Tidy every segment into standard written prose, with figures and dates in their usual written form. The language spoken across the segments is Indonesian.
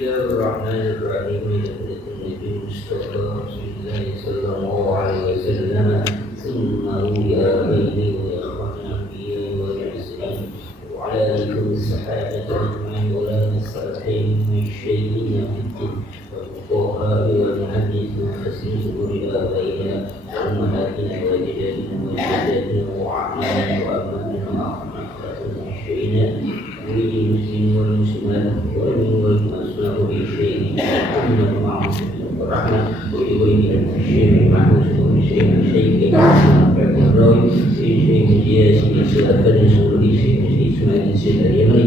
Bismillahirrahmanirrahim. Nabi Mustafa Rasulullah sallallahu alaihi wasallam thumma ya baini wa ikhwani anbiya wa mursalin wa ala alihi sahabati ajma'in wa la nasta'in min syai'in min وفقها والحديث وحسن سبلنا بين أمهاتنا وجداتنا وجداتنا وأعمالنا وأماننا وأخلاقنا وشيئنا ولي المسلم والمسلمات ومن أصنع بشيء أمنا معه الرحمة ولي الشيء معه شيء الراوي في شيء سياسي سلفا سوري شيء إسماعيل سيد اليمني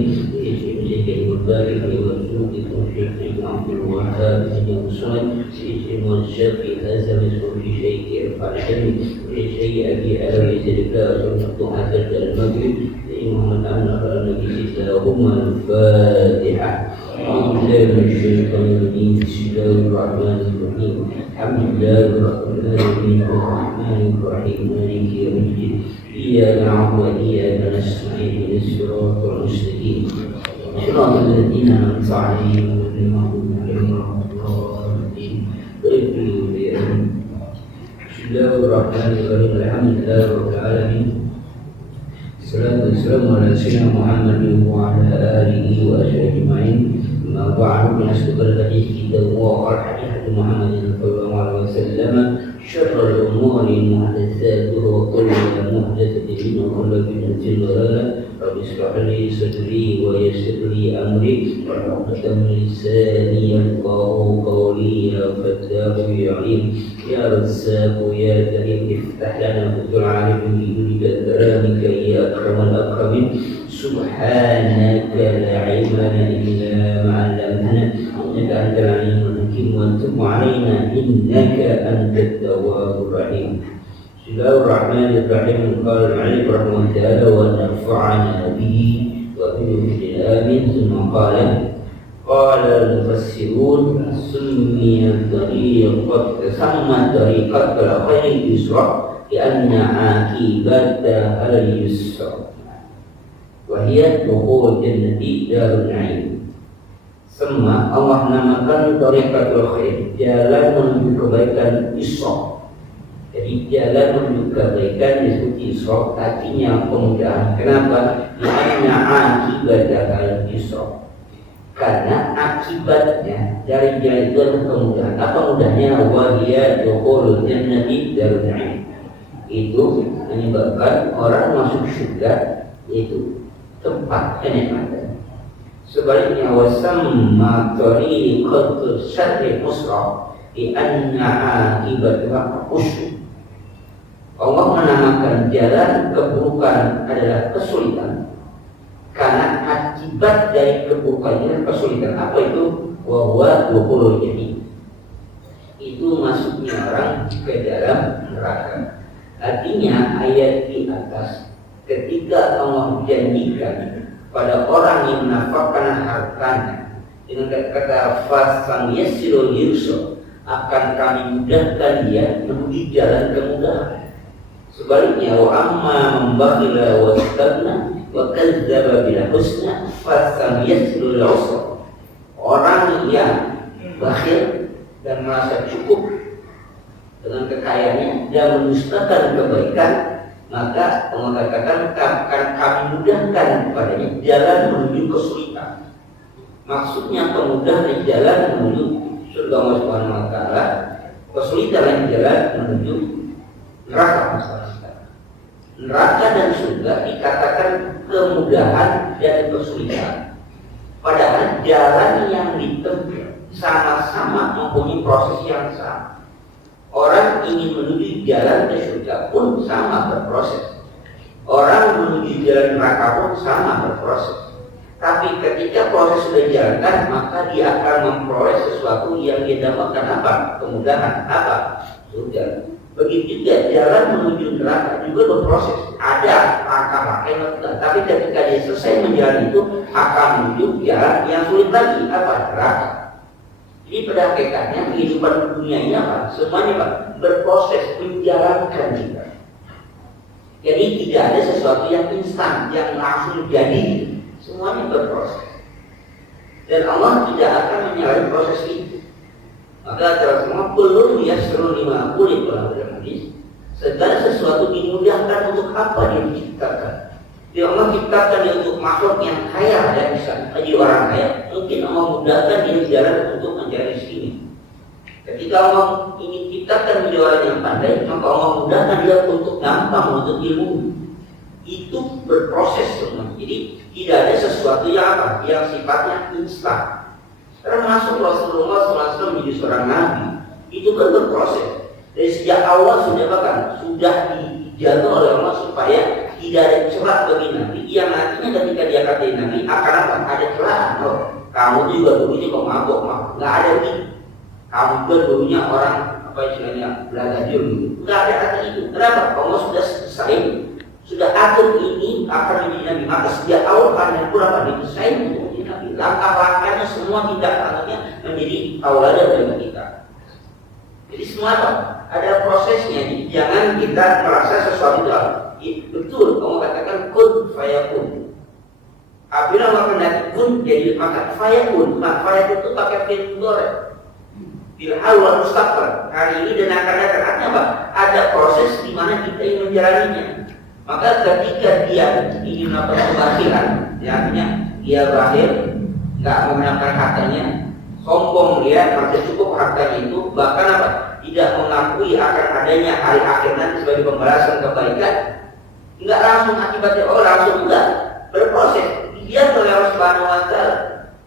شيء والبارك والرسول شيء عبد الوهاب بن مسلم شيء موزع في هذا في شيء يرفع الحلم في شيء أبي علوي زرقاء ثم هذا المغرب محمد أمر النبي اللهم الفاتحة أعوذ بالله من الشيطان الرجيم بسم الله الرحمن الرحيم الحمد لله رب العالمين الرحمن الرحيم مالك يوم الدين إياك نعبد وإياك نستعين اهدنا الصراط المستقيم صراط الذين أنعمت عليهم غير المغضوب عليهم ولا الضالين. بسم الله الرحمن الرحيم الحمد لله رب العالمين الصلاة والسلام على سيدنا محمد وعلى آله وأصحابه أجمعين. أما بعد فنسلك الحديث كتاب الله والحديث محمد صلى الله عليه وسلم شر الأمور محدثاتها وكل محدثة بدعة وكل بدعة ضلالة. رب اشرح لي صدري ويسر لي أمري واحلل عقدة من لساني يفقهوا قولي يا فتاح يا عليم يا رزاق يا كريم افتح لنا فتوح عالم بجودك كرامك يا أكرم الأكرمين. سبحانك لا علم لنا إلا ما علمتنا إنك أنت العليم الحكيم وتب علينا إنك أنت التواب الرحيم. بسم الله الرحمن الرحيم. قال المؤلف رحمه الله تعالى ونفعنا به وبه في الآمين. ثم قال المفسرون سمي طريقة الخير اليسرى لأن عاقبتها اليسرى وهي دخول الجنة دار النعيم. Semua Allah namakan thariqatul khair, jalan menuju kebaikan Isra. Jadi jalan menuju kebaikan disebut Isra, artinya kemudahan. Kenapa? Karena akibatnya Isra. Karena akibatnya dari jalan itu adalah kemudahan. Apa mudahnya? Wahia dukhulul jannati darun na'im. Itu menyebabkan orang masuk surga, yaitu tempat kenikmatan. Sebaliknya wasamma tariqatul syarri musra bi anna akibatha usyuk. Allah menamakan jalan keburukan adalah kesulitan karena akibat dari keburukannya kesulitan. Apa itu? Wa huwa dukhulul jahim. Itu masuknya orang ke dalam neraka. Artinya ayat di atas ketika Allah janjikan pada orang yang menafkahkan hartanya dengan kata fasang yasirul yusra, akan kami mudahkan dia menuju jalan kemudahan. Sebaliknya wa amma membakhila wastabna wa kadzdzaba bil husna fasang yasirul usra. Orang yang bakhil dan merasa cukup dengan kekayaannya dan mendustakan kebaikan, maka Allah katakan akan kami mudahkan padanya jalan menuju kesulitan. Maksudnya kemudahan jalan menuju surga Allah Subhanahu wa taala, kesulitan jalan menuju neraka. Neraka dan surga dikatakan kemudahan dan kesulitan. Padahal jalan yang ditempuh sama-sama mempunyai proses yang sama. Orang ingin menuju jalan ke surga pun sama berproses. Orang menuju jalan neraka pun sama berproses. Tapi ketika proses sudah dijalankan, maka dia akan memperoleh sesuatu yang dia dapatkan apa? Kemudahan apa? Surga. Begitu juga jalan menuju neraka juga berproses. Ada langkah-langkah yang dilakukan. Tapi ketika dia selesai menjalani itu, akan menuju jalan yang sulit lagi apa? Neraka. Jadi pada hakikatnya kehidupan dunia ini apa? Semuanya Pak berproses menjalankan juga. Jadi tidak ada sesuatu yang instan yang langsung jadi. Semuanya berproses. dan Allah tidak akan menyalahi proses itu. Maka terus kullu yasru lima kulit dalam hadis, segala sesuatu dimudahkan untuk apa dia diciptakan. Dia Allah ciptakan dia untuk makhluk yang kaya, dan bisa jadi orang kaya, mungkin Allah mudahkan dia jalan untuk mencari rezeki. Ketika Allah ingin ciptakan menjadi orang yang pandai, maka Allah mudahkan dia untuk gampang untuk ilmu. Itu berproses semua. Jadi tidak ada sesuatu yang apa, yang sifatnya instan. Termasuk Rasulullah SAW menjadi seorang nabi, itu kan berproses. Dari sejak awal sudah dijaga oleh Allah supaya tidak ada celah bagi nabi yang nantinya ketika dia katain nabi akan apa? Ada celah. Oh, kamu juga dulunya kok mabok, nggak ada begitu. Kamu juga dulunya orang apa istilahnya belajar dulu, nggak ada kata itu. Kenapa? Allah sudah selesai, sudah atur ini akan menjadi nabi. Maka sejak awal kalian pun apa? Didesain untuk menjadi nabi. Langkah-langkahnya semua tidak lanjutnya menjadi tauladan bagi kita. Jadi semua apa? Ada prosesnya. Jadi jangan kita merasa sesuatu itu betul. Kamu katakan kun fayakun. Apabila Allah kehendaki kun jadi maka fayakun. Maka fayakun itu pakai fi'il mudhari'. Bil hal wal mustaqbal. Hari ini dan akan datang. Artinya apa? Ada proses di mana kita ingin menjalaninya. Maka ketika dia ingin melakukan kebakhiran, ya artinya dia berakhir nggak menggunakan hartanya, sombong dia merasa cukup hartanya itu, bahkan apa? Tidak mengakui akan adanya hari akhir nanti sebagai pembalasan kebaikan, enggak langsung akibatnya langsung enggak, berproses. Dia oleh Allah Subhanahu wa taala,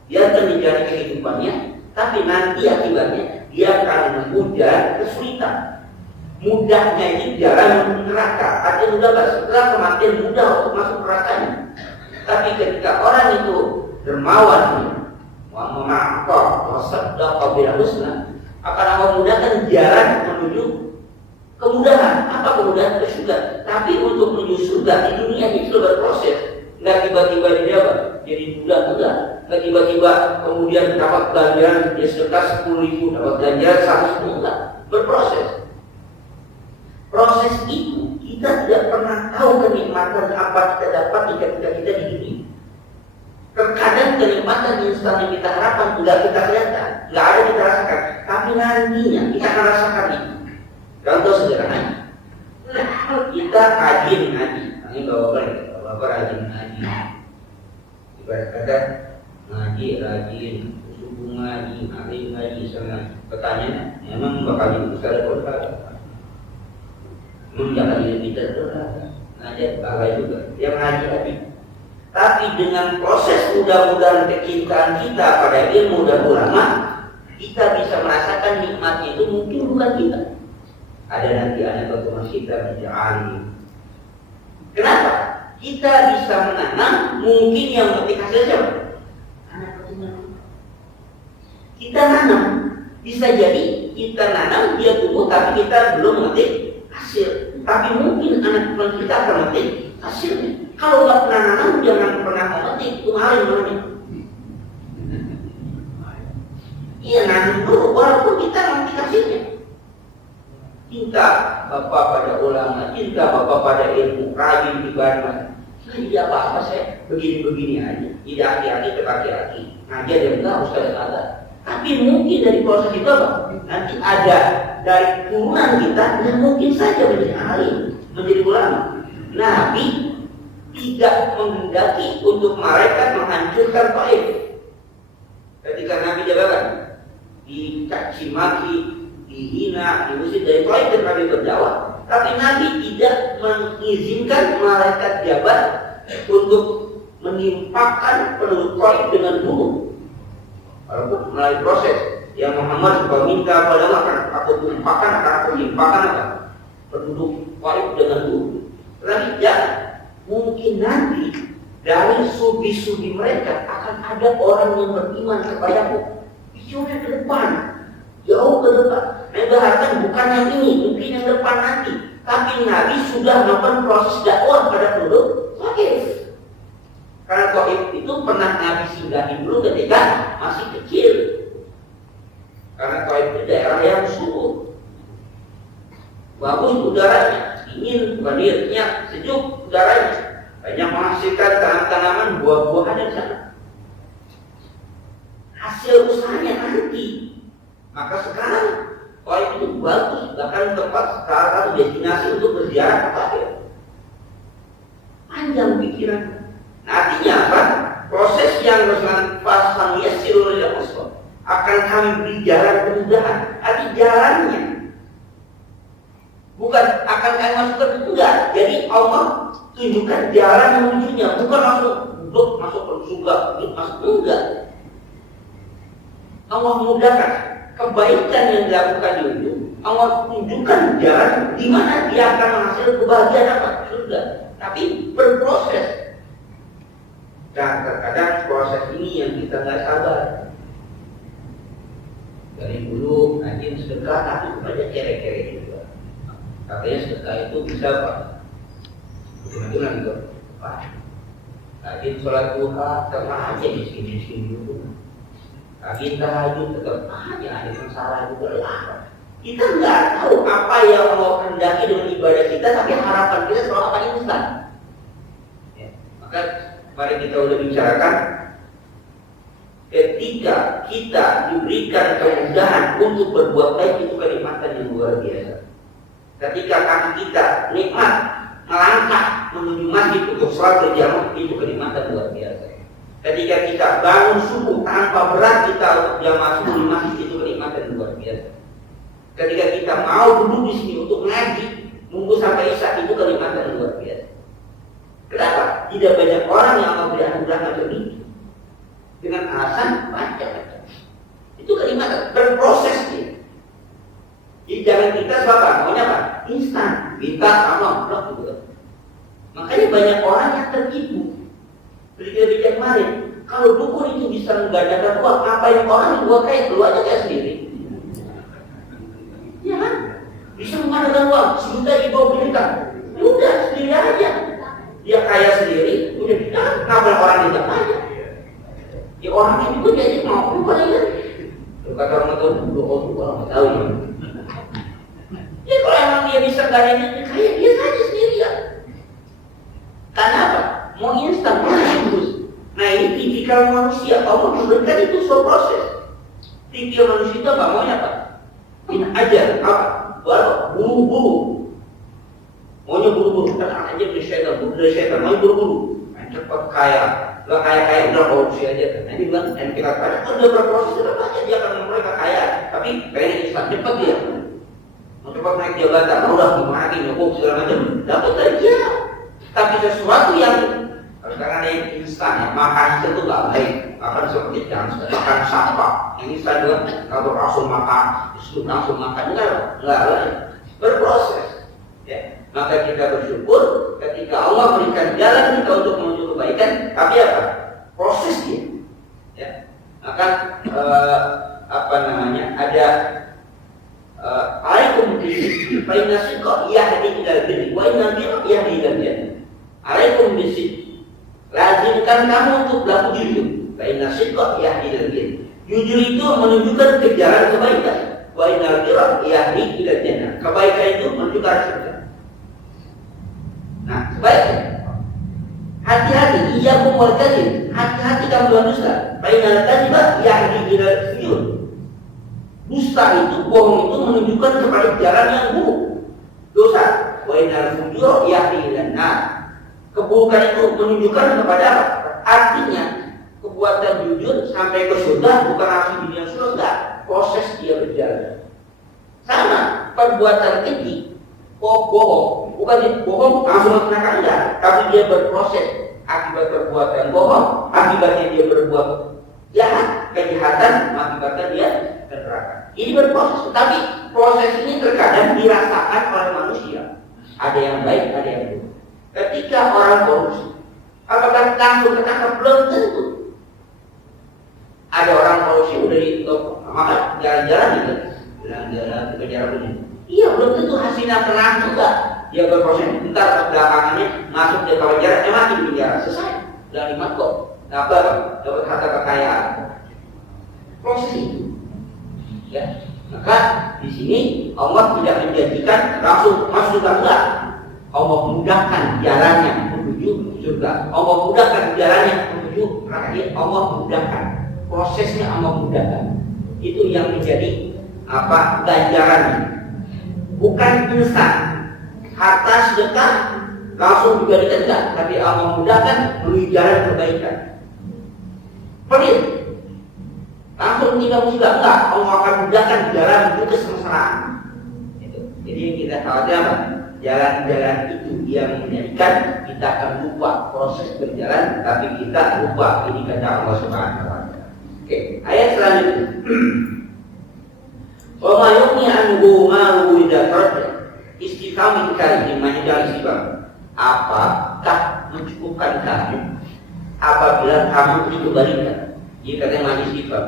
dia akan menjalani kehidupannya, tapi nanti akibatnya dia akan menempuh kesulitan. Mudahnya ini jalan neraka, artinya mudah setelah kematian mudah untuk masuk nerakanya. Tapi ketika orang itu dermawan, wa ma'aqqa wa saddaqa bil husna, akan Allah mudahkan jalan menuju kemudahan. Apa kemudahan? Ke surga. Tapi untuk menuju surga di dunia ini sudah berproses. Nggak tiba-tiba dia apa? Jadi mudah enggak. Nggak tiba-tiba kemudian dapat ganjaran dia sedekah 10.000, dapat ganjaran 100.000, enggak. Berproses. Proses itu kita tidak pernah tahu kenikmatan apa kita dapat ketika kita di dunia. Terkadang kenikmatan instan yang kita harapkan tidak kita kelihatan, tidak ada kita rasakan, tapi nantinya kita akan rasakan itu. Contoh sederhana, kita rajin ngaji, ini bapak rajin ngaji, ibarat kata ngaji rajin, subuh ngaji, maghrib ngaji, sana. Pertanyaan, memang bakal jadi besar atau enggak? Jangan jadi besar, ngaji bakal juga, yang ngaji tadi. Tapi dengan proses mudah-mudahan kecintaan kita pada ilmu dan ulama, kita bisa merasakan nikmatnya itu mungkin bukan kita. Ada nanti anak bagaimana kita menjadi alim. Kenapa? Kita bisa menanam, mungkin yang memetik hasil siapa? Anak keturunan. Kita nanam, bisa jadi kita nanam dia tumbuh, tapi kita belum memetik hasil. Tapi mungkin anak keturunan kita akan memetik hasilnya. Kalau nggak pernah nanam, jangan pernah memetik, itu ngalim namanya. Iya, nanam dulu, walaupun kita nanti hasilnya. Cinta Bapak pada ulama, cinta Bapak pada ilmu, rajin ibadah. Tidak apa-apa saya begini-begini aja, tidak hati-hati ke laki-laki. Ngaji ada enggak, ustaz ada. Tapi mungkin dari proses itu apa? Nanti ada dari turunan kita yang mungkin saja menjadi alim, menjadi ulama. Nabi tidak menghendaki untuk mereka menghancurkan Taif. Ketika Nabi jabatan dicaci maki, dihina, diusir dari Taif dan Nabi berdakwah, tapi Nabi tidak mengizinkan malaikat jabat untuk menimpakan penduduk Taif dengan bunuh. Walaupun melalui proses yang Muhammad juga minta pada akan aku timpakan, akan aku timpakan apa? Penduduk Taif dengan bunuh. Tetapi jangan. Mungkin nanti dari subi-subi mereka akan ada orang yang beriman kepadaku. Visioner ke depan, jauh ke depan. Mengajarkan bukan yang ini, mungkin yang depan nanti. Tapi Nabi sudah melakukan proses dakwah pada penduduk Taif. Karena Taif itu pernah Nabi singgahi dulu ketika masih kecil. Karena Taif itu daerah yang subur, bagus udaranya, dingin, bukan dinginnya, sejuk udaranya, banyak menghasilkan tanaman-tanaman, buah-buahan di sana. hasil usahanya nanti. Maka sekarang Taif itu bagus, bahkan tempat salah satu destinasi untuk berziarah kepada. Panjang pikiran. Nah, artinya apa? Proses yang Rasulullah fasal yasirul lil usra akan kami beri jalan kemudahan. Arti jalannya bukan akan kami masukkan, enggak. Jadi Allah tunjukkan jalan menujunya, bukan langsung masuk ke surga, masuk, enggak. Allah mudahkan kebaikan yang dilakukan itu. Allah tunjukkan jalan di mana dia akan menghasilkan kebahagiaan apa? Surga. Tapi berproses. Dan terkadang proses ini yang kita nggak sabar. Dari dulu rajin sedekah, tapi kepada kere-kere juga. Katanya sedekah itu bisa Pak. Cuma gitu. Pak. Rajin sholat duha, tetap aja miskin dulu. Rajin tahajud, tetap aja ada masalah juga lah. Kita nggak tahu apa yang Allah kehendaki dengan ibadah kita, tapi harapan kita selalu akan instan. Ya. Maka mari kita udah bicarakan, ketika kita diberikan kemudahan untuk berbuat baik itu kenikmatan yang luar biasa. Ketika kaki kita nikmat melangkah menuju masjid untuk sholat berjamaah itu kenikmatan luar biasa. Ketika kita bangun subuh tanpa berat kita untuk jamaah subuh di masjid itu kenikmatan luar biasa. Ketika kita mau duduk di sini untuk ngaji, nunggu sampai isya itu kenikmatan luar biasa. Kenapa? Tidak banyak orang yang mau beri anugerah macam itu. Dengan alasan baca. Itu kenikmatan, berproses dia. Jadi jangan kita apa? Maunya apa? Instan. Kita sama blok juga. Makanya banyak orang yang tertipu. Berita-berita kemarin, kalau dukun itu bisa menggandakan uang, apa yang orang buat kayak keluarnya kayak sendiri? Ya kan? Bisa menggandakan uang, sejuta di bawah belikan. Udah sendiri aja. Dia kaya sendiri, udah bilang, kenapa orang tidak kaya? Ya orang yang juga jadi mau keluar ya. Kata orang tahu, orang tahu ya. Ya kalau emang dia bisa gandanya kaya, dia saja sendiri ya. Karena apa? Mau instan, mau bagus. Nah ini tipikal manusia, Allah memberikan itu sebuah proses. Tipikal manusia itu apa? Maunya apa? Ini ajar, apa? Buru-buru. Maunya buru-buru, kan aja dari syaitan, maunya buru-buru. Cepat kaya, gak kaya-kaya, udah korupsi aja. Nanti bilang, kita kaya, kalau udah berproses, tetap aja dia akan mereka kaya. Tapi kayaknya instan, cepat dia. Mau cepat naik jabatan, udah gimana lagi, nyokok segala macam. Dapat aja. Tapi sesuatu yang sekarang ada yang instan ya, makan itu gak baik. Makan seperti jangan makan sampah. Yang instan juga, kalau langsung makan, langsung makan, enggak baik. Berproses. Ya. Maka kita bersyukur ketika Allah berikan jalan kita untuk menuju kebaikan, tapi apa? Proses dia. Ya. Maka ada alaikum bisik, fa inna sidqa yahdi ilal birri wa inna birra yahdi ilal jannah. Alaikum bisik, lazimkan kamu untuk berlaku jujur. Fa inna sidqa yahdi ilal birri. Jujur itu menunjukkan ke jalan kebaikan. Wa inna birra yahdi ilal jannah. Kebaikan itu menuju ke arah surga. Nah, sebaiknya hati-hati, iya kumul kadzib. Hati-hati kamu dengan dusta. Fa innal kadziba yahdi ilal sujud. Dusta itu, bohong itu menunjukkan kepada jalan yang buruk, dosa. Wa innal fujura yahdi ilan nar. Keburukan itu menunjukkan kepada apa? Artinya perbuatan jujur sampai ke surga bukan langsung di dunia surga, proses dia berjalan. Sama perbuatan keji, bohong, bukan bohong langsung menggunakan enggak, tapi dia berproses. Akibat perbuatan bohong, akibatnya dia berbuat jahat, kejahatan, akibatnya dia neraka. Ini berproses, tapi proses ini terkadang dirasakan oleh manusia. Ada yang baik, ada yang buruk. Ketika orang korupsi, apakah langsung ketangkap? Belum tentu. Ada orang korupsi udah maka jalan-jalan gitu, jalan-jalan ke penjara begini. Iya, belum tentu hasilnya tenang juga. Dia berproses, ntar belakangannya masuk ke penjara, mati di penjara, selesai. Dan lima kok, dapat harta kekayaan. Proses itu. Ya, maka di sini Allah tidak menjanjikan langsung masuk surga, enggak. Allah mudahkan jalannya menuju surga. Allah mudahkan jalannya menuju neraka. Allah mudahkan. prosesnya Allah mudahkan. Itu yang menjadi ganjarannya. Bukan instan. Harta sedekah langsung diberikan, enggak, tapi Allah mudahkan melalui jalan kebaikan. Pelit langsung tidak musibah, enggak, Allah akan mudahkan jalan menuju kesengsaraan. Jadi yang kita khawatir apa? Jalan-jalan itu yang menjadikan kita akan lupa proses berjalan, tapi kita lupa ini kata Allah Subhanahu wa taala. Oke, ayat selanjutnya. Wa ma yughni anhu maluhu idza kharaja. Istifham inkari ma'idal istifham. Apakah mencukupkan kamu apabila kamu dikembalikan? Jika kata majlis istifham.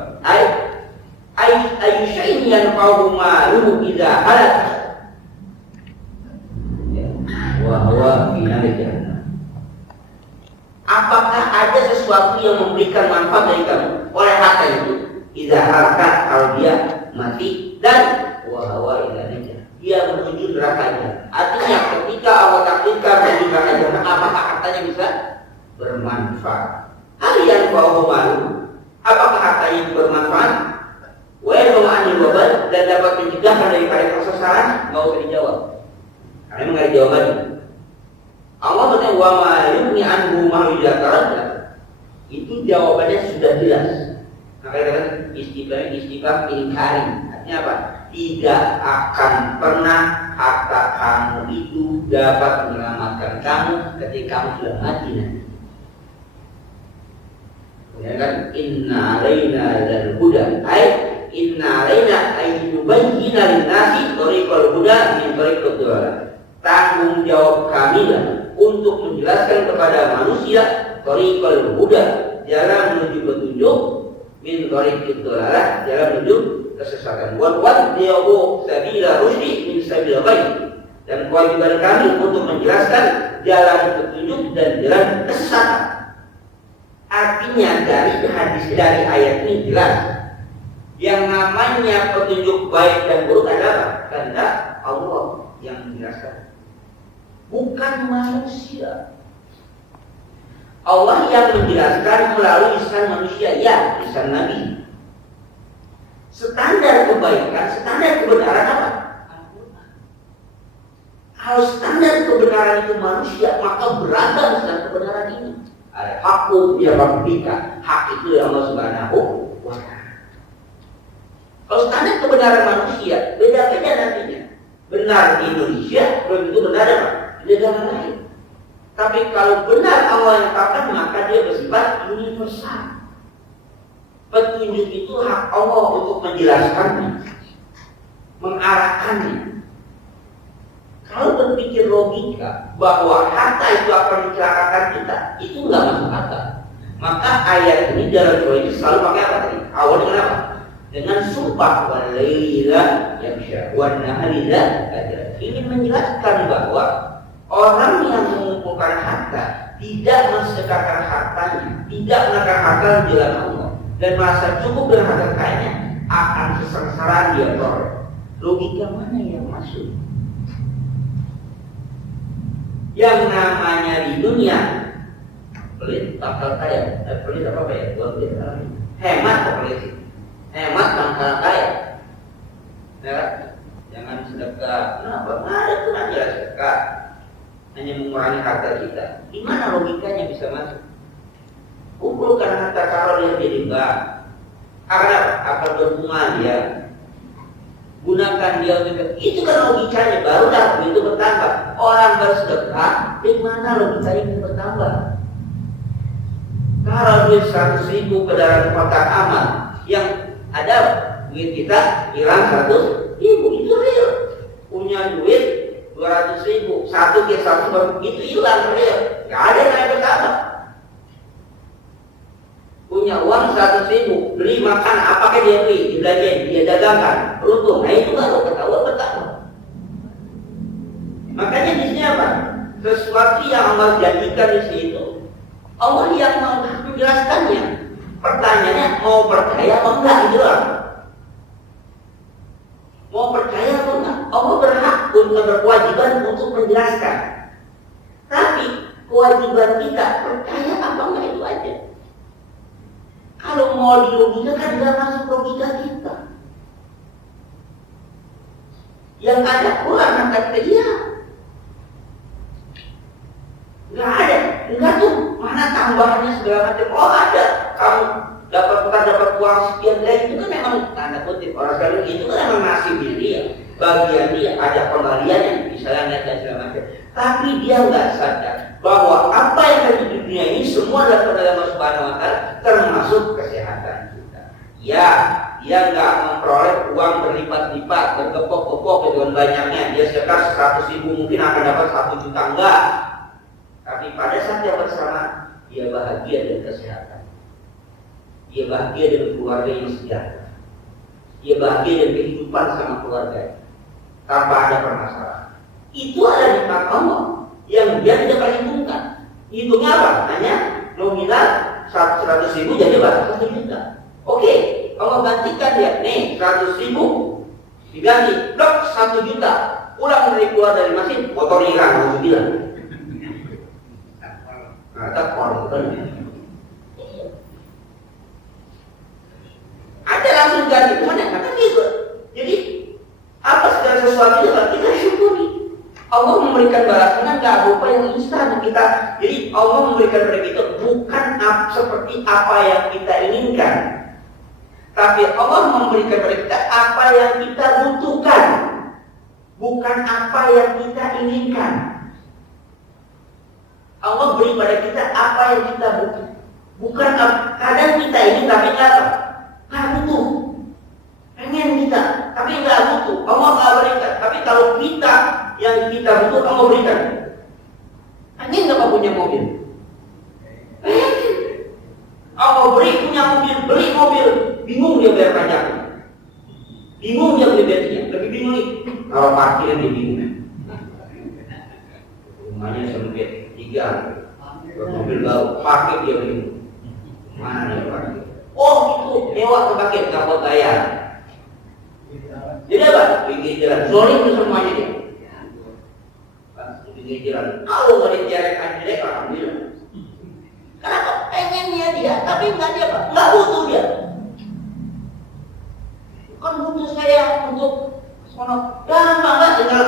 Ayu syai'in yanfa'uhu maluhu idza halaka. Wa huwa fi nari jahannam. Apakah ada sesuatu yang memberikan manfaat dari kamu oleh harta itu? Idza halaka, kalau dia mati, dan wa huwa ila najah, dia menuju nerakanya. Artinya ketika Allah takdirkan menuju neraka jahanam, apakah hartanya bisa bermanfaat? Halian fa'uhu maluhu, apakah hartanya itu bermanfaat? Wa yad'u wabal, dan dapat mencegahkan daripada kesesaran? Enggak usah dijawab, karena enggak ada jawabannya. Allah berkata wa ma yughni anhu maluhu idza kharaja. Itu jawabannya sudah jelas. Maka katakan istifham inkari. Artinya apa? Tidak akan pernah harta kamu itu dapat menyelamatkan kamu ketika kamu sudah mati nanti. Ya kan? Inna alaina lal huda. Inna alaina ay nubayyina lin-nasi tariqal huda min tariqad dhalal. Tanggung jawab kami lah untuk menjelaskan kepada manusia tariqal huda, jalan menuju petunjuk, min tariqid dhalalah, jalan menuju kesesatan. Wa waddiyahu sabila rusdi min sabil ghaib, dan kewajiban kami untuk menjelaskan jalan petunjuk dan jalan kesesatan. Artinya dari hadis, dari ayat ini jelas yang namanya petunjuk baik dan buruk adalah kehendak Allah yang menjelaskan, bukan manusia. Allah yang menjelaskan melalui lisan manusia, ya, lisan Nabi. Standar kebaikan, standar kebenaran apa? Kalau standar kebenaran itu manusia, maka beragam standar kebenaran ini. Ada hakku ya rabbika, hak itu Allah Subhanahu wa ta'ala. Kalau standar kebenaran manusia, beda-beda nantinya. Benar di Indonesia, belum tentu benar di negara lain. Tapi kalau benar Allah yang tetapkan, maka dia bersifat universal. Petunjuk itu hak Allah untuk menjelaskannya, mengarahkannya. Kalau berpikir logika bahwa harta itu akan mencelakakan kita, itu nggak masuk akal. Maka ayat ini dalam surah ini selalu pakai apa tadi? Awal dengan apa? Dengan sumpah walaila yaksha wan nahari la. Ingin menjelaskan bahwa orang yang mengumpulkan harta tidak mensedekahkan hartanya, tidak menekan harta di jalan Allah, dan merasa cukup dengan harta kayanya, akan kesengsaraan dia peroleh. Logika mana yang masuk? Yang namanya di dunia pelit pangkal kaya, pelit apa ya? Buat pelit apa? Hemat atau pelit? Hemat pangkal kaya. Ya, jangan sedekah. Kenapa? Nggak ada tuh aja sedekah. Hanya mengurangi harta kita. Di mana logikanya bisa masuk? Kumpulkan harta karun yang riba. Akan berbunga dia. Gunakan dia untuk itu, kan logikanya barulah itu bertambah. Orang bersedekah, di mana logikanya itu bertambah? Kalau duit 100.000 ke dalam kotak amal, yang ada duit kita hilang 100.000, itu real. Punya duit 200.000, 1 ke 100 itu hilang real. Gak ada yang bertambah. Punya uang 100.000, beli makan apakah dia beli, dibelanjain, dia dagangkan, beruntung. Nah itu baru ketahuan pertama. Makanya di sini apa? Sesuatu yang Allah janjikan di situ, Allah yang mau menjelaskannya. Pertanyaannya mau percaya atau enggak itu lah. Mau percaya atau enggak? Allah berhak untuk berkewajiban untuk menjelaskan. Tapi kewajiban kita percaya apa enggak itu aja. Kalau mau dirugikan kan nggak masuk logika kita. Yang ada Quran kata kita iya. Nggak ada, enggak tuh mana tambahannya segala macam. Oh ada, kamu dapat uang sekian itu kan memang tanda kutip orang sekalian itu kan memang nasibnya dia, bagian dia ada kembaliannya misalnya dan segala macam. Tapi dia nggak sadar bahwa apa yang terjadi di dunia ini semua adalah kepada Allah Subhanahu Wa Taala, termasuk kesehatan kita. Ya, dia nggak memperoleh uang berlipat-lipat, berkepok-kepok dengan banyaknya. Dia sedekah 100.000 mungkin akan dapat 1 juta enggak. Tapi pada saat yang bersama, dia bahagia dengan kesehatan. Dia bahagia dengan keluarga yang sejahtera. Dia bahagia dengan kehidupan sama keluarga tanpa ada permasalahan. Itu adalah nikmat Allah yang dia tidak perhitungkan. Hitungnya apa? Hanya nominal 100.000 jadi berapa? 1 juta. Oke, Allah gantikan dia. Nih 100.000 diganti, blok 1 juta. Pulang dari keluar dari mesin, motor hilang, mau bilang. Ada korban. Ada langsung ganti mana? Kata gitu. Jadi apa segala sesuatu yang kita syukuri. Allah memberikan balasan nggak berupa yang instan kita. Jadi Allah memberikan kepada kita bukan seperti apa yang kita inginkan, tapi Allah memberikan kepada kita apa yang kita butuhkan, bukan apa yang kita inginkan. Allah beri pada kita apa yang kita butuh, bukan kadang kita ingin tapi nggak butuh. Pengen kita, tapi nggak butuh. Allah nggak berikan. Tapi kalau kita yang kita butuh, Allah berikan. Pengen nggak punya mobil? Pengen. Allah beri punya mobil, beli mobil, bingung dia bayar pajaknya, bingung dia beli bensinnya, lebih bingung nih. Kalau parkir dia bingung. Rumahnya sempit. 3 mobil baru pakai dia bingung mana dia pakai. Oh itu nyewa ke pakai nggak mau bayar. Jadi apa? Pinggir jalan zolim semuanya dia. Pinggir jalan kalau nggak ditiadakan jelek alhamdulillah. Kenapa? Pengennya dia tapi nggak dia pak, nggak butuh dia. Kan butuh saya untuk sono gampang nggak tinggal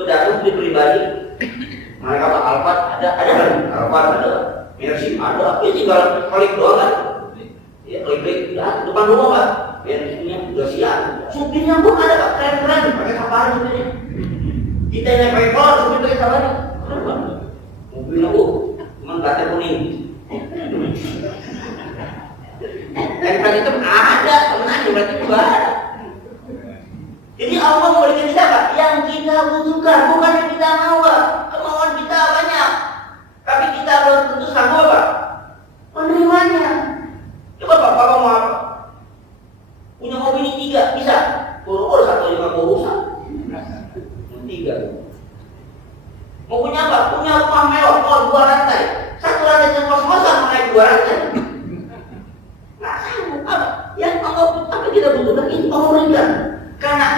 berdatang di pribadi. Mereka Pak Alphard ada kan? Alphard ada, Mercy ada, dia tinggal klik doang kan? Ya klik ya depan rumah Pak, bensinnya sudah siap. Supirnya pun ada Pak, keren-keren, pakai safari supirnya. Kita yang pakai kolor, supir pakai safari. Mobilnya cuma kaca kuning. Kan itu ada, temenannya berarti juga ada. Jadi Allah memberikan kita Pak yang kita butuhkan, bukan yang kita mau Pak. Kemauan kita banyak, tapi kita belum tentu sanggup Pak menerimanya. Coba Pak, Bapak mau apa? Punya mobil ini 3, bisa? Buru-buru 1 aja nggak urusan. 3. Mau punya apa? Punya rumah mewah, 2 lantai. 1 lantai yang kos-kosan mau naik 2 lantai. Nggak sanggup apa? Yang Allah apa kita butuhkan itu Allah berikan. Karena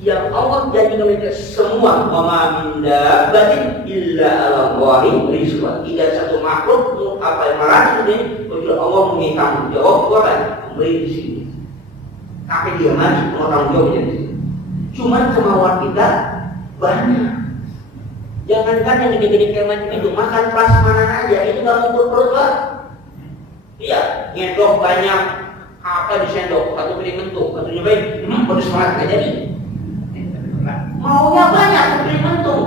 yang Allah jadikan mereka semua mamaminda batin illa Allahi rizqan. Tidak satu makhluk apa yang merasa ini kecuali Allah punya tanggung jawab apa? Memberi di sini. Tapi dia mati mau tanggung jawabnya di sini. Cuman kemauan kita banyak. Jangankan yang gede-gede kayak macam itu, makan prasmanan aja itu nggak ngumpul perut Pak. Iya, nyendok banyak. Apa di sendok? Satu piring mentuk, satu nyobain, pedes banget nggak jadi. Maunya banyak, satu piring mentuk.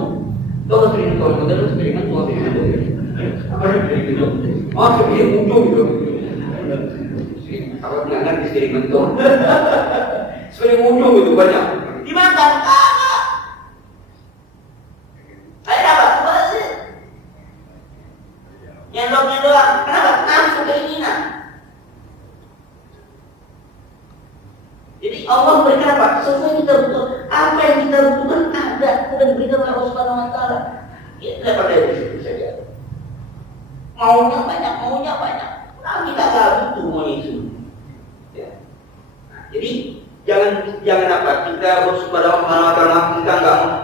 Tuh satu piring mentuk, satu piring mentuk, satu piring mentuk. Apa sih piring mentuk? Oh, satu piring mentuk gitu. Kalau pelanggan di piring mentuk, piring mentuk itu banyak. Dimakan, kagak. Saya dapat balik. Nyendoknya doang. Kenapa? Nafsu keinginan. Jadi Allah memberikan apa? Sesuai kita butuh. Apa yang kita butuhkan ada sudah diberikan oleh Allah Subhanahu Wa Taala. Ya tidak pada itu saja. Maunya banyak. Nah, kita nggak butuh mau itu. Ya. Nah, jadi jangan apa? Kita harus pada Allah Subhanahu Wa Taala kita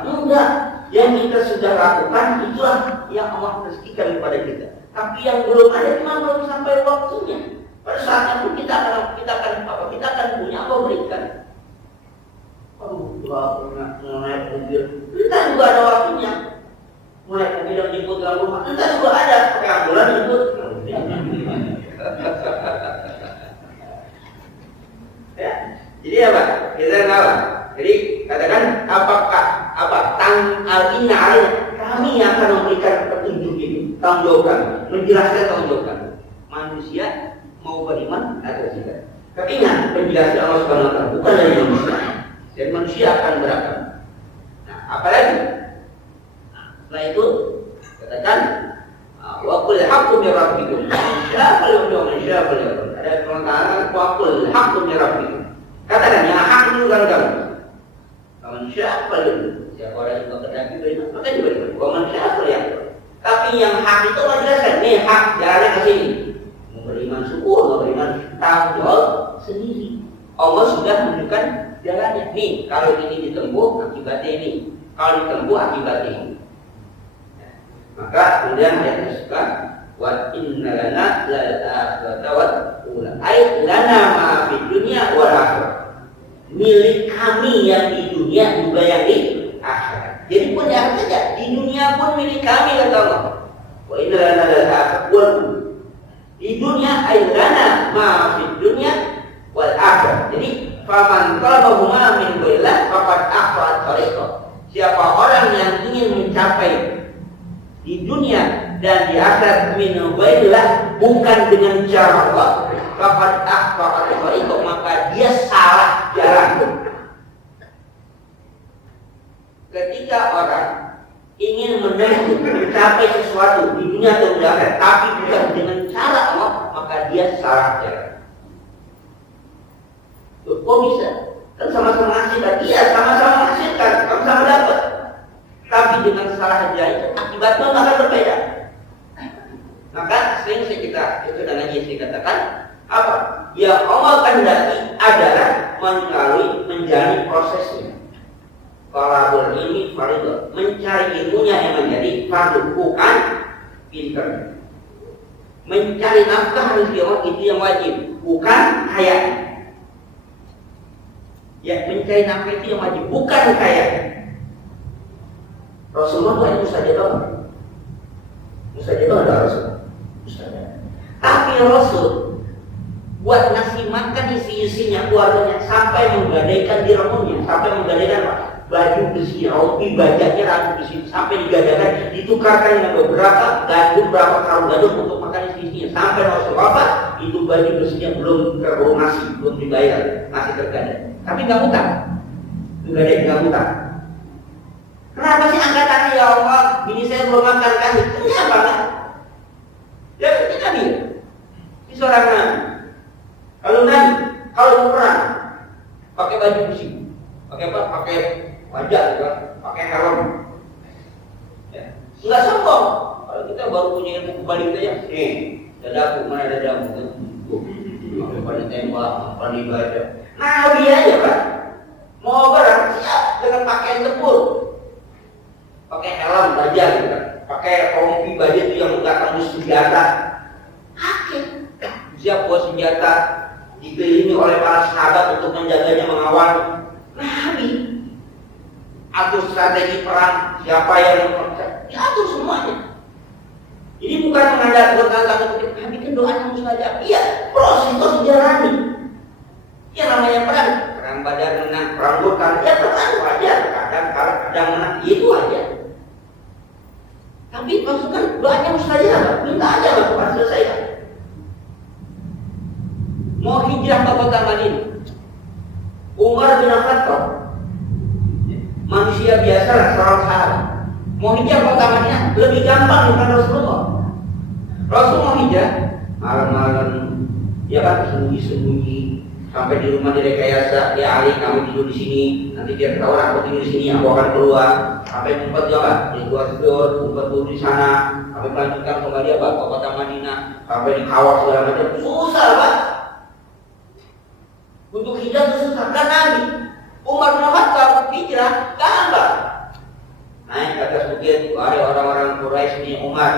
enggak. Yang kita sudah lakukan itulah yang Allah rezekikan kepada kita. Tapi yang belum ada cuma belum sampai waktunya. Pada saatnya pun kita akan punya apa berikan. Mulai mobil, kita juga ada waktunya. Mulai mobil yang jemput dalam rumah, kita juga ada pakai ambulan jemput. Ya, jadi apa? Kita apa? Jadi katakan apakah inna alaina, kami yang akan memberikan petunjuk itu, tanggung jawab, menjelaskan tanggung jawab. Manusia mau beriman atau tidak. Tapi ingat, penjelasan Allah Subhanahu wa taala bukan dari manusia. Dan manusia akan beragam. Nah, apalagi? Setelah itu katakan wa qul haqqu min rabbikum. Syafa al-yawma syafa al-yawma. Ada perkataan wa qul haqqu min rabbikum. Katakan yang hak itu kan kamu. Manusia apa itu? Siapa orang yang bekerja beriman, maka juga beriman. Manusia apa ya? Tapi yang hak itu menjelaskan, nih hak jalannya ke sini. Mau beriman syukur, mau beriman tanggung jawab sendiri. Allah sudah menunjukkan jalannya. Nih, kalau ini ditempuh akibatnya ini. Kalau ditempuh akibatnya ini. Maka kemudian ayat tersebut wa inna lana lal akhirata wa ula. Ay lana ma fid dunya wal akhirah. Milik kami yang di dunia juga yang di akhirat. Jadi pun yang saja di dunia pun milik kami kata Allah. Wa inna lana lal akhirata wa ula. Di dunia ay lana ma fid dunya wal akhirah. Jadi faman talabahuma min ghairillah faqad akhra tariqah. Siapa orang yang ingin mencapai di dunia dan di akhirat min ghairillah bukan dengan cara Allah, faqad akhra tariqah, maka dia salah jalan. Ketika orang ingin menuju mencapai sesuatu di dunia atau di akhirat tapi bukan dengan cara Allah, maka dia salah jalan. Loh, kok bisa? Kan sama-sama menghasilkan. Iya, sama-sama menghasilkan, sama-sama dapat. Tapi dengan salah jalan itu akibatnya akan berbeda. Maka sering kita itu dan lagi saya katakan apa? Yang Allah kehendaki adalah melalui menjalani prosesnya. Talabul ilmi fardhu, mencari ilmunya yang menjadi fardu, bukan pinter. Mencari nafkah rezeki itu yang wajib, bukan kaya. Ya, mencari nafkah itu yang wajib, bukan kaya. Rasulullah hanya mustajabah. Mustajabah ada Rasul. Mustajabah. Tapi Rasul buat ngasih makan isi-isinya keluarganya sampai menggadaikan dirhamnya, sampai menggadaikan baju besi, roti bajaknya rambut besi, sampai digadakan, ditukarkan dengan beberapa gandum, berapa karung gandum untuk makan isi-isinya. Sampai Rasul wafat, itu baju besinya belum terlunasi, belum dibayar, masih tergadai. Tapi nggak utang, nggak utang. Kenapa sih angkatannya ya Allah? Bini saya belum makan kan? Kenapa kan? Ya ketika dia, ini seorang nabi. Kalau nabi, kalau mau perang, pakai baju besi, pakai apa? Pakai wajah, juga, pakai helm. Ya. Nggak sombong. Kalau kita baru punya ilmu kebalik saja, dadaku mana dadamu? Pakai pada tembak, pada ibadah. Nabi aja kan, mau perang siap dengan pakaian tempur. Pakai helm baja gitu kan, pakai rompi baja itu yang nggak tembus senjata, hakim siap bawa senjata, dikelilingi oleh para sahabat untuk menjaganya, mengawal. Nabi atur strategi perang, siapa yang diatur semuanya. Jadi bukan mengandalkan kata-kata Nabi kan doanya mustajab. Iya, proses itu dijalani. Ya namanya perang Badar menang, perang Uhud ya perang wajar, kadang kalah, kadang menang, itu aja. Tapi maksudnya doanya mustajab, minta aja lah Tuhan selesaikan. Mau hijrah ke kota Madinah, Umar bin Khattab, manusia biasa lah, seorang sahabat, mau hijrah ke kota Madinah lebih gampang daripada Rasulullah. Rasul mau hijrah malam-malam, ya kan sembunyi-sembunyi. Sampai di rumah direkayasa, ya Ali kamu tidur di sini, nanti dia ketahuan aku tidur di sini, aku akan keluar. Sampai ngumpet juga di luar tidur, ngumpet dulu di sana. Sampai melanjutkan kembali apa ke kota Madinah, sampai dikawal segala macam. Susah Pak. Untuk hijrah itu susah kan Nabi. Umar bin Khattab hijrah gampang. Naik ke atas bukit, ada orang-orang Quraisy ini Umar.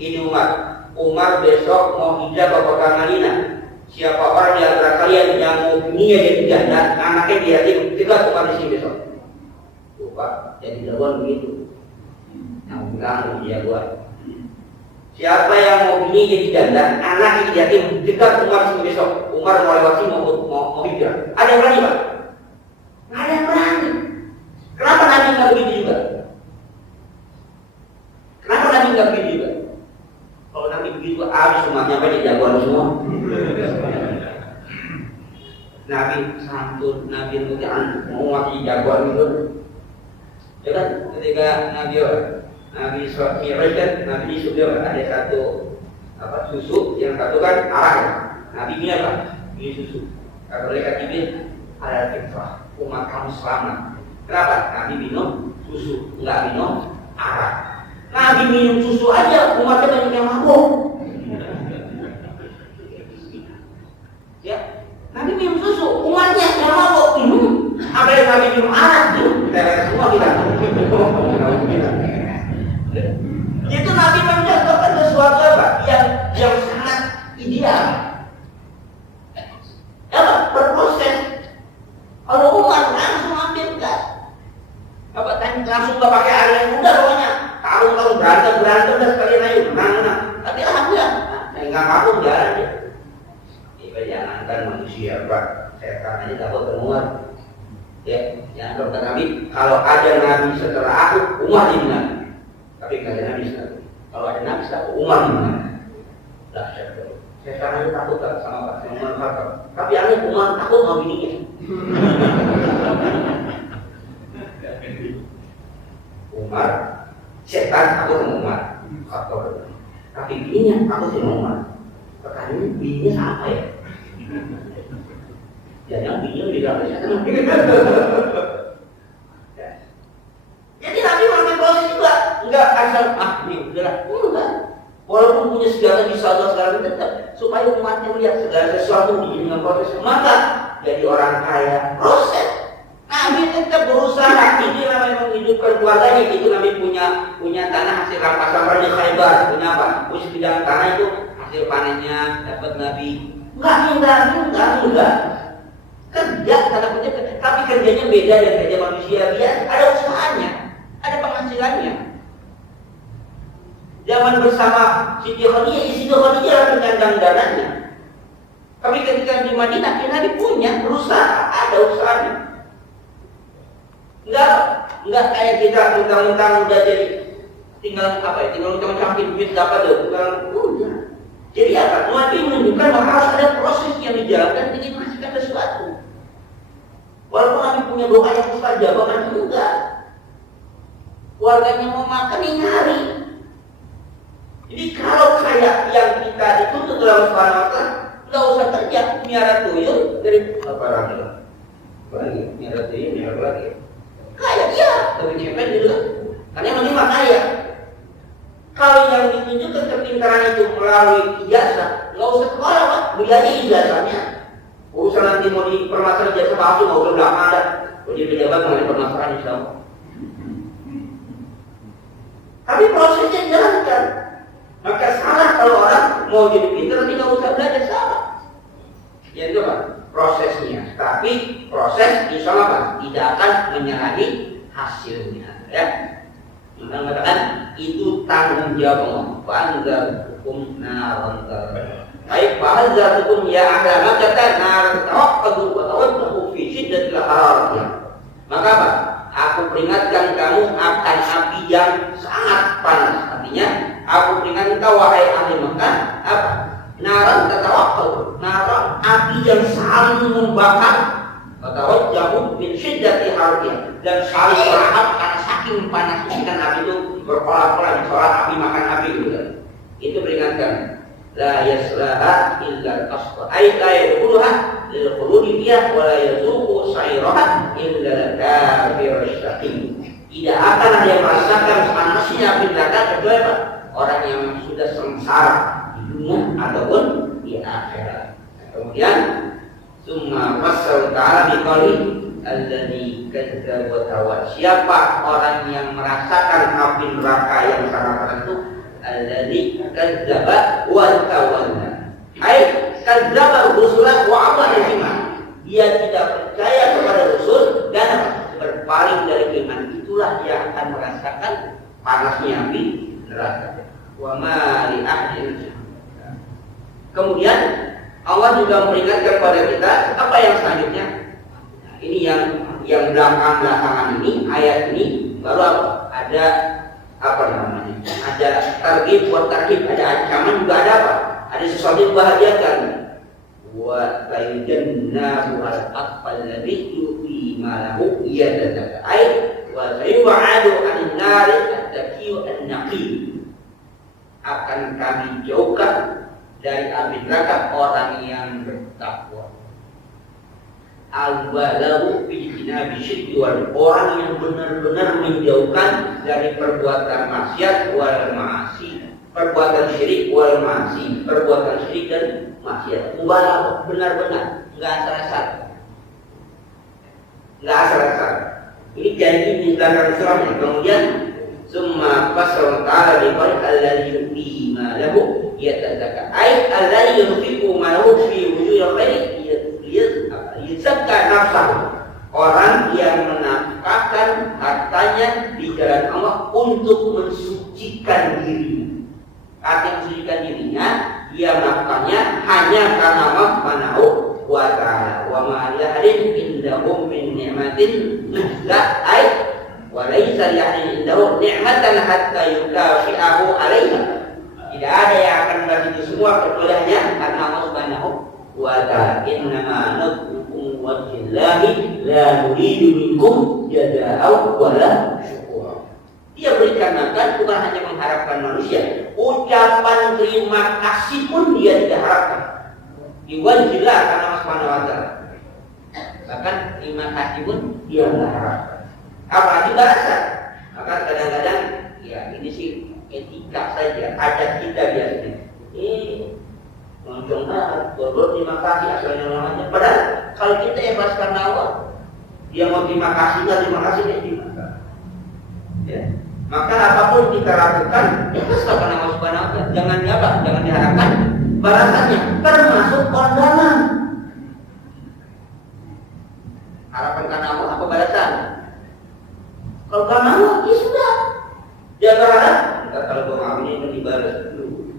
Ini Umar, Umar besok mau hijrah ke kota Madinah. Siapa orang di antara kalian yang mau dunia jadi janda, anaknya dia jelas Umar di sini besok. Lupa, jadi jagoan begitu. Yang bilang jagoan. Siapa yang mau dunia jadi janda, anaknya dia jelas Umar di sini besok. Umar mau lewat sini mau hijrah. Ada yang berani Pak? Nggak ada yang berani. Kenapa Nabi nggak begitu juga? Kenapa Nabi nggak begitu juga? Kalau Nabi begitu habis semuanya apa jagoan semua. Nabi santun, Nabi mungkin mau mati jagoan itu. Ya kan? Ketika Nabi Mi'raj kan, Nabi sudah ada satu susu, yang satu kan arah. Nabi ini apa? Ini susu. Kata mereka Jibril, ada fitrah, umat kamu selamat. Kenapa? Nabi minum susu, enggak minum arak. Nabi minum susu aja, umatnya banyak yang mabuk. Ya, Nabi minum susu, umatnya yang mabuk. Apa yang Nabi minum arak? Teler semua kita. Itu Nabi mencontohkan sesuatu apa? Yang sangat ideal. Berproses. Kalau umat langsung ambil kan? Langsung gak pakai air yang mudah pokoknya. Tarung berantem dan sekalian ayo menang. Tapi alhamdulillah, nggak kabur jalan dia. Jangankan manusia Pak, setan aja takut kemuat. Ya, yang kata Nabi, kalau ada Nabi setelah aku, umat ini Nabi. Tapi nggak ada Nabi setelah. Kalau ada Nabi setelah aku, umat ini Nabi. Lah setan aja takut sama Pak. Tapi aneh umat takut sama bininya. Umar, setan takut sama Umar, faktor. Tapi bininya takut sama Umar. Pertanyaannya bininya siapa ya? Jangan bininya lebih gak setan. Jadi Nabi mengambil proses juga, enggak asal ini udahlah, enggak. Walaupun punya segala bisa segala tetap supaya umatnya melihat segala sesuatu dengan proses, maka jadi orang kaya proses. Nabi tetap berusaha, ini namanya menghidupkan keluarganya. Itu Nabi punya tanah hasil rampasan di Khaybar, punya apa? Punya bidang tanah itu hasil panennya dapat Nabi. Enggak. Kerja tanda kutip, tapi kerjanya beda dari kerja manusia biasa. Ada usahanya, ada penghasilannya. Zaman bersama Siti Khadijah penyandang dananya. Tapi ketika di Madinah, Nabi punya berusaha, ada usahanya. Enggak kayak kita mentang-mentang udah jadi tinggal mencangkir duit dapat udah. Jadi apa? Nabi menunjukkan bahwa harus ada proses yang dijalankan ingin menghasilkan sesuatu. Walaupun Nabi punya doa yang mustajab, kan juga. Keluarganya mau makan nyari. Jadi kalau kayak yang kita dituntut dalam Subhanahu wa Ta'ala, nggak usah kerja miara tuyul dari apa lagi? Miara tuyul lagi. Kaya dia, tapi cepet juga. Karena yang menerima kaya. Kalau yang ditunjukkan kepintaran itu melalui ijazah, nggak usah sekolah Pak, beli aja ijazahnya. Urusan nanti mau dipermasalahan ijazah palsu mau ke belakang ada. Kalau dia pejabat mengenai permasalahan Islam. Tapi prosesnya jalankan. Maka salah kalau orang mau jadi pintar nanti nggak usah belajar salah. Ya itu Pak, prosesnya. Tapi proses insya Allah Pak tidak akan menyalahi hasilnya. Ya. Maka mengatakan itu tanggung jawab Allah. Bangga hukum naran ter. Baik bahasa hukum ya ada maka nar tawakkadu wa tawakkalu fi syiddatil hararah. Maka apa? Aku peringatkan kamu akan api yang sangat panas. Artinya aku peringatkan kau wahai ahli Mekah apa? Naran tatawakkal, naran api yang saling membakar. Tawajjahu min syiddati harriha, dan saling berahap karena saking panasnya kan api itu berkolak-kolak, soal api makan api gitu kan. Itu peringatkan. La yaslaha illa al-asqa. Ay la yadkhuluha lil khuludi fiha wa la yazuqu sa'iraha illa al-kafir syaqi. Tidak akan ada yang merasakan panasnya api neraka kecuali apa? Orang yang sudah sengsara di dunia ataupun di akhirat. Kemudian summa fasal ta'ala biqali alladzi kadzdzaba wa tawalla. Siapa orang yang merasakan api neraka yang sangat panas itu? alladzi kadzdzaba wa tawalla. Ai kadzdzaba rusula wa amala bima. Dia tidak percaya kepada Rasul dan berpaling dari iman. Itulah yang akan merasakan panasnya api neraka. Wa ma li ahli. Kemudian Allah juga memperingatkan kepada kita apa yang selanjutnya. Nah, ini yang belakangan ini ayat ini baru ada apa namanya? Ada targhib buat tarhib, ada ancaman juga ada apa? Ada sesuatu yang membahagiakan. Wa bayyana al-aqfal ladzi yu'ti malahu yadaka. Ai wa sayu'adu an-nar at-taqiyu an-naqi. Akan kami jauhkan dari api neraka orang yang bertakwa. Al-balahu fi jinabi syirki wal, orang yang benar-benar menjauhkan dari perbuatan maksiat wal ma'asi, perbuatan syirik wal ma'asi, perbuatan syirik dan maksiat. Mubalah, benar-benar, enggak asal-asal. Enggak asal-asal. Ini janji di belakang surahnya. Kemudian summa fasal ta'ala bi qawli alladzi yu'ti malahu yatazakka. Ai alladzi yunfiqu malahu fi wujuhil khairi yuzakka nafsahu. Orang yang menafkahkan hartanya di jalan Allah untuk mensucikan dirinya. Arti mensucikan dirinya, dia menafkahnya hanya karena Allah Subhanahu wa ta'ala. Wa ma li ahadin indahum min ni'matin tujza ai wa laysa li ahadin indahu ni'matan hatta yukafi'ahu 'alaiha. Tidak ada yang akan memberi itu semua kecuali hanya karena Allah Subhanahu wa ta'ala. Innama nad'ukum wajhillahi la nuridu minkum jazaa'an wala syukura. Dia berikan makan bukan hanya mengharapkan manusia, ucapan terima kasih pun dia tidak harapkan. Diwajiblah karena Allah Subhanahu wa ta'ala. Bahkan terima kasih pun dia tidak harapkan. Apalagi balasan. Maka kadang-kadang ya ini sih etika saja, adat kita biasanya. Loncong berbuat terima kasih asalnya namanya. Padahal kalau kita ikhlas karena Allah, dia mau terima kasih nggak terima kasih dia terima. Ya. Maka apapun kita lakukan, ikhlas karena Allah Subhanahu wa ta'ala. Jangan jangan diharapkan balasannya, termasuk kondangan. Harapan karena Allah apa balasan? Kalau karena Allah, ya sudah. Jangan berharap. Kalau gua ngawin ini dibalas dulu.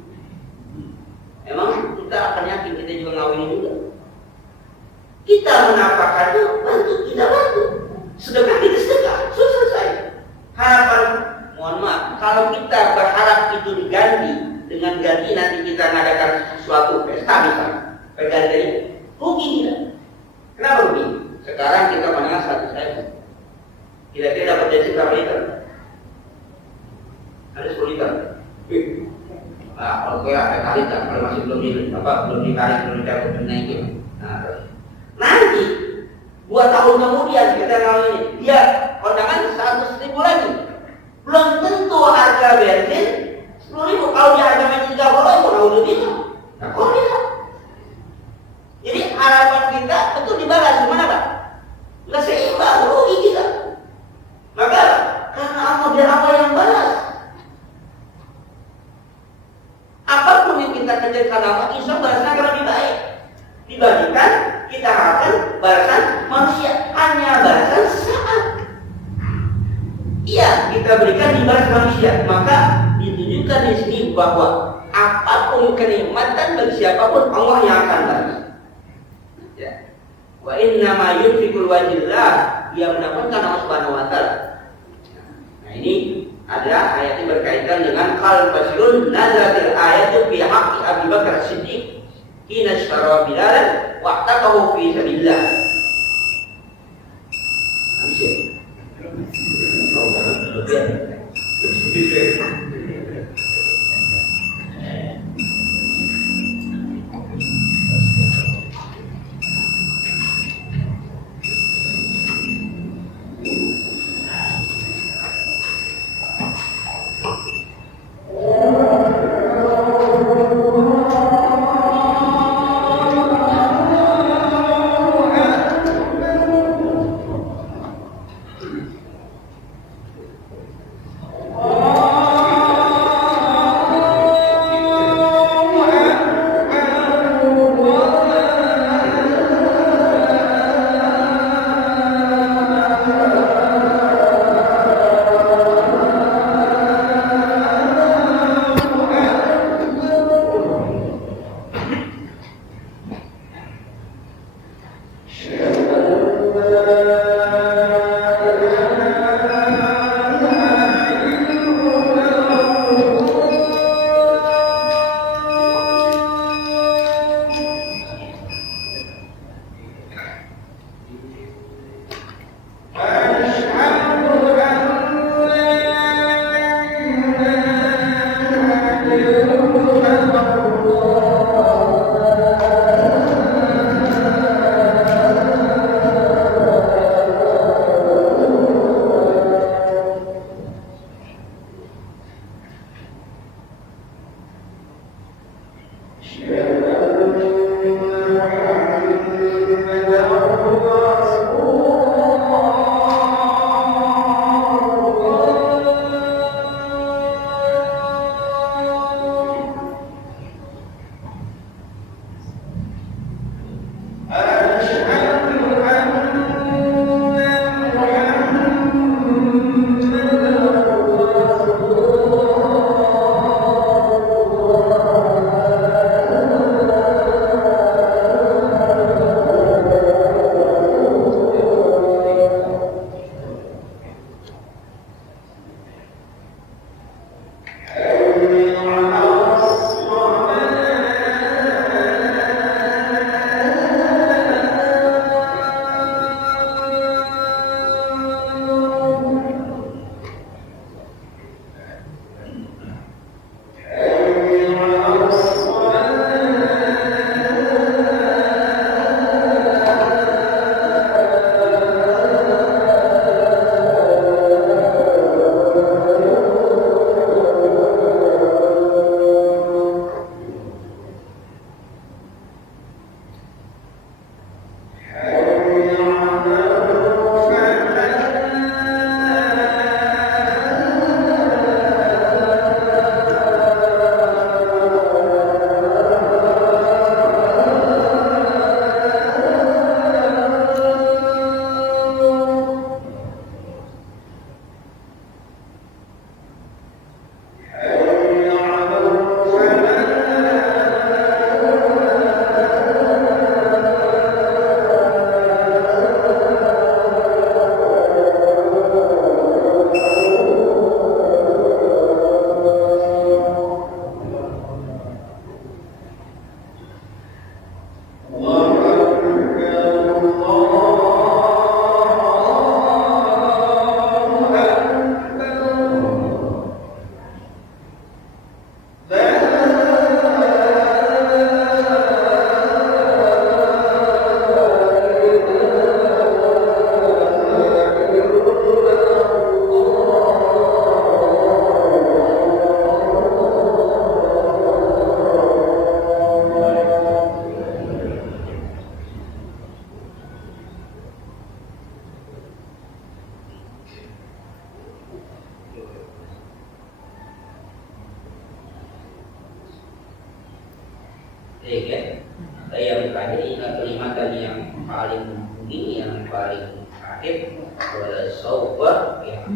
Emang kita akan yakin kita juga ngawinin juga. Kita menafkahkannya, bantu, kita bantu. Sedekah kita sedekah, sudah selesai. Harapan, mohon maaf, kalau kita berharap itu diganti dengan ganti nanti kita mengadakan sesuatu pesta misalnya, pergantian ini rugi tidak? Kenapa rugi? Sekarang kita menengah 100.000. Kira-kira dapat gaji berapa liter? Ada 10 liter. Nah, kalau gue ada kali tak, kalau masih belum ditarik, belum dicabut, naikin. Nah, nanti 2 tahun kemudian kita ngawin dia kondangan 100.000 lagi. Belum tentu harga bensin 10.000. Kalau dia harga bensin 30.000, mau lebih itu. Nah, kok bisa? Jadi harapan kita betul dibalas gimana Pak? Nggak seimbang, rugi kita. Maka karena Allah biar apa yang balas? Apapun yang kita kerjakan karena Allah, insya Allah balasnya akan lebih baik dibandingkan kita harapkan balasan manusia, hanya balasan sesaat. Iya, kita berikan dibalas manusia, maka ditunjukkan di sini bahwa apapun kenikmatan bagi siapapun Allah yang akan balas. Ya. Wa inna ma yunfiqul wajillah, dia mendapatkan Allah Subhanahu wa ta'ala. Nah, ini ada ayat yang berkaitan dengan qal basirun nazalatil ayatu fi haqqi Abi Bakar Siddiq hina ishtara Bilalan wa taqahu fi sabilillah. Ya, yang terakhir ingat kelimatan yang paling tinggi, yang paling akhir wala saufa ya.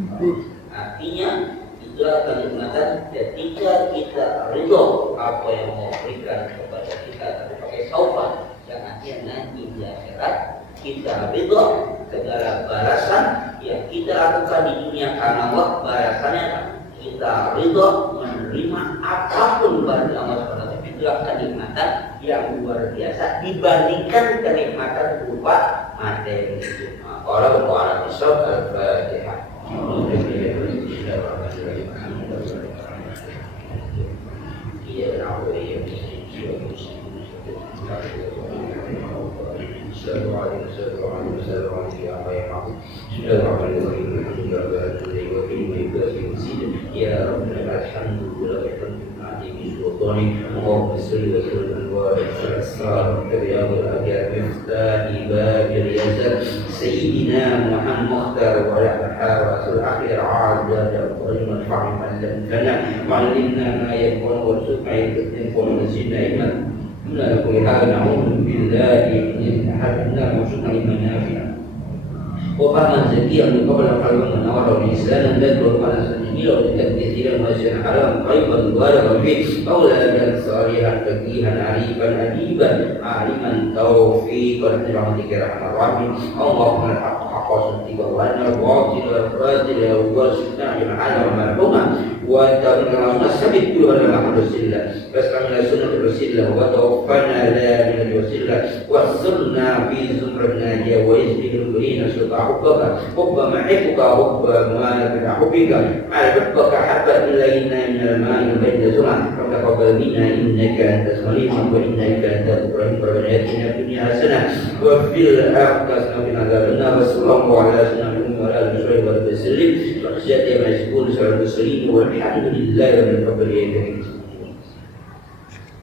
Artinya itulah kenikmatan ketika kita ridho apa yang mau berikan kepada kita, tapi pakai saufa yang artinya nanti di akhirat kita ridho segala balasan yang kita lakukan di dunia karena Allah, balasannya kita ridho menerima apapun dari Allah SWT. Itulah kenikmatan yang luar biasa dibandingkan kenikmatan berupa materi. Orang berkuala isab al-Fatihah. Ya Rabbana alhamdulillah اللهم صل وسلم وبارك على الاسرار والرياض والاجيال بمفتاح باب اليسر سيدنا محمد مختار وعلى حارس الاخير عاجل وقريم الفعل علمتنا وعلمنا ما يكون وارزقنا علما ونزلنا علما كنا لكل حال نعوذ بالله من حدنا وارزقنا علما نافعا وفهما زكيا من قبل قلبا منورا ولسانا ذكرا ونسجيا وتكثيرا واسعا حراما قريبا مباركا فيه اولادا صالحا فقيها عريفا اديبا عالما توفيقا برحمتك يا ارحم الراحمين اللهم الحق حق صدقك وان الباطل والباطل وارزقنا جمعنا ومرحوما وتمنع نسبت ولا محمد رسول الله فاسلمنا سنه رسول الله وتوفنا لا من الوسيله واحصرنا في زمر الناجيه ويزبه الكريم سلطان حبك حب معرفك حب ما بين حبك على حبك حبا الينا من الماء بين زمع فتقبل منا انك انت السميع وانك انت ابراهيم ربنا اتنا في الدنيا حسنه وفي الاخره حسنه وقنا عذاب النار وصلى الله على سيدنا محمد وعلى اله وصحبه وسلم وخشيته ما يسكون سوى المرسلين والحمد لله رب العالمين.